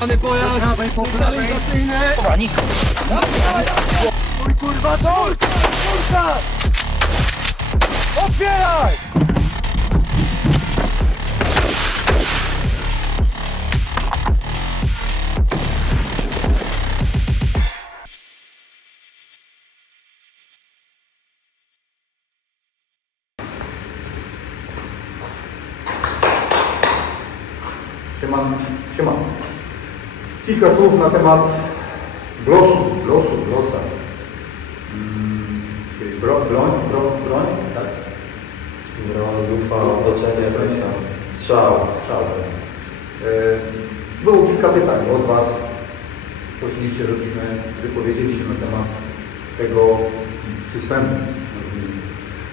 Pany pojazd! prawej, po prawej. Sygnalizacyjny! Dobra, nisko. Oj kurwa, to! Kurwa! Otwieraj! Siema, siema. Kilka słów na temat glosu, glosu, glosa. Mm, czyli bro, broń, bro, broń, tak? Broń, lufa, otoczenie. Strzał. Strzał. E, Było kilka pytań od Was. Prosiliście, żebyśmy wypowiedzieli się na temat tego systemu.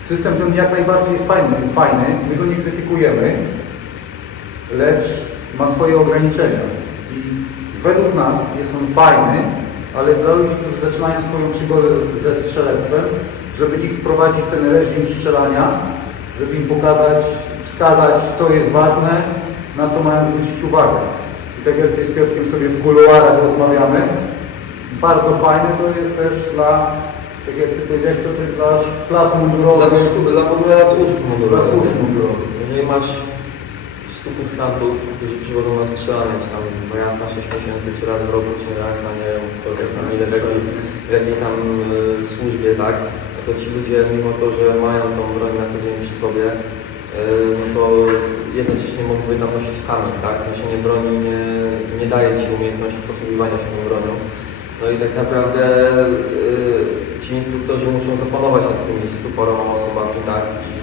System ten jak najbardziej jest fajny, fajny. my go nie krytykujemy, lecz ma swoje ograniczenia. I według nas jest on fajny, ale dla ludzi, którzy zaczynają swoją przygodę ze strzelectwem, żeby ich wprowadzić w ten reżim strzelania, żeby im pokazać, wskazać, co jest ważne, na co mają zwrócić uwagę. I tak jak tutaj z Piotrkiem sobie w kuluarach rozmawiamy, bardzo fajne to jest też dla, tak jak Ty powiedziałeś, to jest dla klas Dla, mundurowych, dla w ogóle dla służb dla mundurowych. służb mundurowych. Jeżeli masz 100 kursantów, którzy przychodzą na strzelanie, tam bo raz na 6 miesięcy, czy raz w roku, czy raz na nie to jest tam ile w jakiej, w jakiej tam y, służbie, tak, to ci ludzie, mimo to, że mają tą broń na co dzień przy sobie, y, no to jednocześnie mogliby tam nosić kamień, tak, noszenie broni nie, nie daje ci umiejętności posługiwania się tą bronią. No i tak naprawdę y, ci instruktorzy muszą zapanować nad tymi stuporoma osobami, tak, i,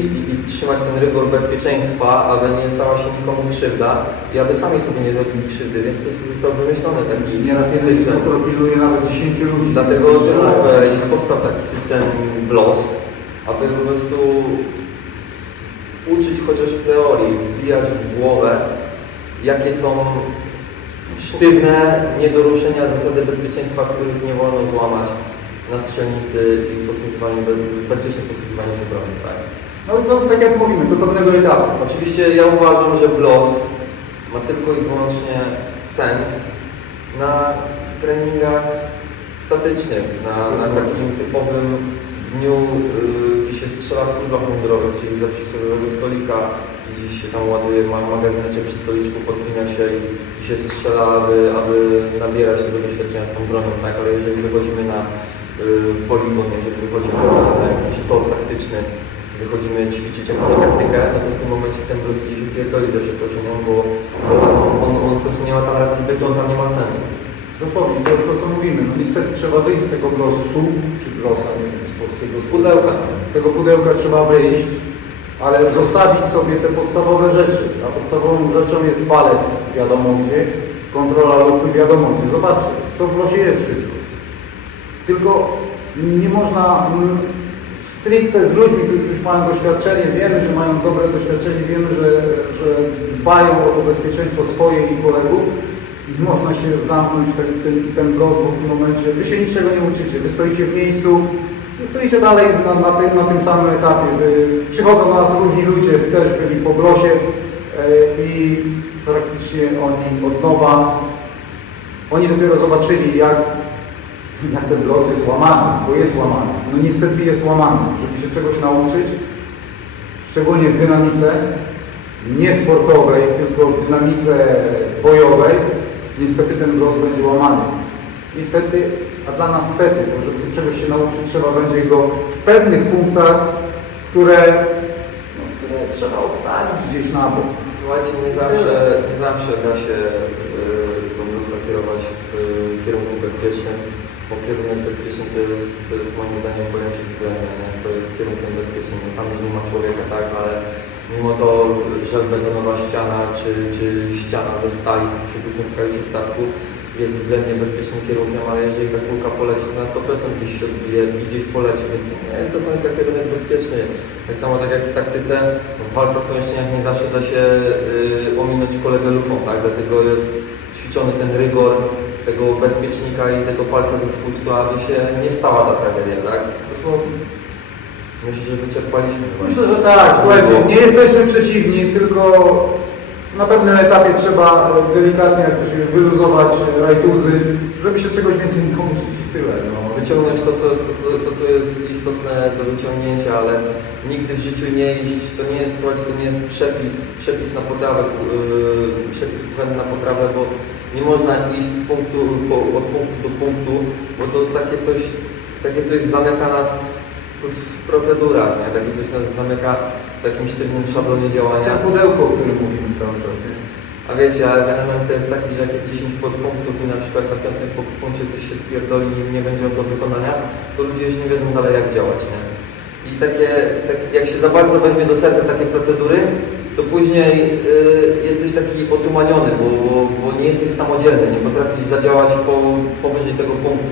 i, i trzymać ten rygor bezpieczeństwa, aby nie stała się nikomu krzywda i aby sami sobie nie zrobili krzywdy, więc po prostu został wymyślony taki Nieraz jeden system. instruktor pilnuje nawet 10 ludzi. Dlatego że jest powstał taki system BLOS, aby po prostu uczyć chociaż w teorii, wbijać w głowę, jakie są sztywne niedoruszenia zasady bezpieczeństwa, których nie wolno złamać na strzelnicy i posługiwaniu, be- bezpieczne posługiwanie się broni. Tak? No, no tak jak mówimy, do pewnego etapu. Oczywiście ja uważam, że BLOS ma tylko i wyłącznie sens na treningach statycznych, na, na takim typowym dniu, yy, gdzie się strzela w służbach mundurowych, czyli za przysłowiowego stolika, gdzieś się tam ładuje ma magazynecie przy stoliczku, podpina się i, i się strzela, aby, aby nabierać tego doświadczenia z tą bronią, tak? Ale jeżeli wychodzimy na yy, poligon, jeżeli wychodzimy na, na jakiś tor taktyczny, wychodzimy ćwiczyć jakąś taktykę, no to w tym momencie ten bluz gdzieś upierdoli za przeproszeniem, bo on, on, po prostu nie ma tam racji bytu, on tam nie ma sensu. Dosłownie, to, to co mówimy, no niestety trzeba wyjść z tego glosu, czy glosa, nie wiem, z polskiego. Z pudełka. Z tego pudełka trzeba wyjść, ale zostawić sobie te podstawowe rzeczy. A podstawową rzeczą jest palec wiadomo gdzie, kontrola lotu wiadomo gdzie. Zobaczcie, to w glosie jest wszystko. Tylko nie można stricte z ludźmi, którzy już mają doświadczenie, wiemy, że mają dobre doświadczenie, wiemy, że, że dbają o bezpieczeństwo swoje i kolegów, nie można się zamknąć w ten, ten, ten bo w tym momencie. Wy się niczego nie uczycie, wy stoicie w miejscu, stoicie dalej na, na, tym, na tym samym etapie. Wy, przychodzą do nas różni ludzie, też byli po glosie e, i praktycznie oni od nowa, oni dopiero zobaczyli, jak jak ten los jest łamany, bo jest łamany. No niestety jest łamany. Żeby się czegoś nauczyć, szczególnie w dynamice, nie sportowej, tylko w dynamice bojowej, niestety ten los będzie łamany. Niestety, a dla nas stety, bo żeby czegoś się nauczyć, trzeba będzie go w pewnych punktach, które, no, które trzeba odstawić gdzieś na bok. Słuchajcie, nie zawsze, nie zawsze da się yy, kierować w yy, kierunku bezpiecznym, bo kierunek bezpieczny to jest, to jest moim zdaniem pojęcie względne, co jest kierunkiem bezpiecznym. Tam nie ma człowieka, tak, ale mimo to, że betonowa ściana czy, czy ściana ze stali w przybytnym kajucie statku jest względnie bezpiecznym kierunkiem, ale jeżeli ta kulka poleci, na 100% gdzieś się odbije i gdzieś poleci, więc nie jest do końca kierunek bezpieczny. Tak samo tak jak w taktyce, w walce w nie zawsze da się yy, ominąć kolegę lufą, tak? Dlatego jest ćwiczony ten rygor tego bezpiecznika i tego palca ze spustu, aby się nie stała ta tragedia, tak? To myślę, że wyczerpaliśmy chyba. Myślę, że tak, słuchajcie, nie jesteśmy przeciwni, tylko Na pewnym etapie trzeba delikatnie jak to się wyluzować rajtuzy, żeby się czegoś więcej nie nauczyć. Tyle. No. wyciągnąć to co, to, co- to, co jest istotne do wyciągnięcia, ale nigdy w życiu nie iść, to nie jest, słuchajcie, to nie jest przepis, przepis na potrawę, yy, przepis na potrawę, bo nie można iść z punktu, po, od punktu do punktu, bo to takie coś, takie coś zamyka nas w, w procedurach, nie? takie coś nas zamyka w takim sztywnym szablonie działania. Ten pudełko, o którym mówimy cały czas. Nie? A wiecie, ale element to jest taki, że jak jest 10 podpunktów i na przykład na piątym podpunkcie coś się spierdoli i nie będzie do wykonania, to ludzie już nie wiedzą dalej jak działać, nie? I takie, tak, jak się za bardzo weźmie do serca takie procedury, to później y, jesteś taki otumaniony, bo, bo, bo nie jesteś samodzielny, nie potrafisz zadziałać po, powyżej tego punktu.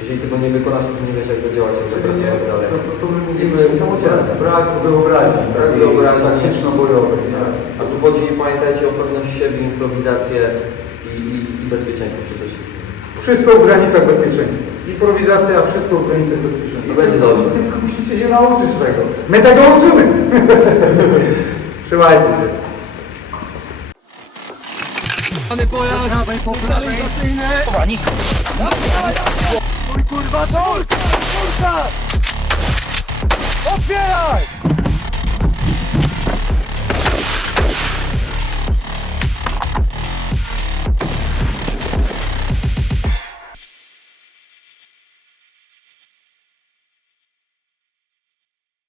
Jeżeli tego nie wykonasz, to nie wiesz jak zadziałać, jak Czyli nie, zapracować dalej. to, to, to my mówimy Jesteśmy samodzielni. brak wyobraźni, Brak wyobraźni. taktyczno-bojowej. Tak. A tu chodzi, pamiętajcie, o pewność siebie, improwizację i, i, i bezpieczeństwo przede wszystkim. Wszystko w granicach bezpieczeństwa. Improwizacja, wszystko w granicach bezpieczeństwa. I będzie dobrze. Tylko musicie się nauczyć tego. My tego uczymy. Trzymajcie się. Mamy pojazd sygnalizacyjny. Kurwa, nisko. Mój kurwa, czwórka! Czwórka! Otwieraj!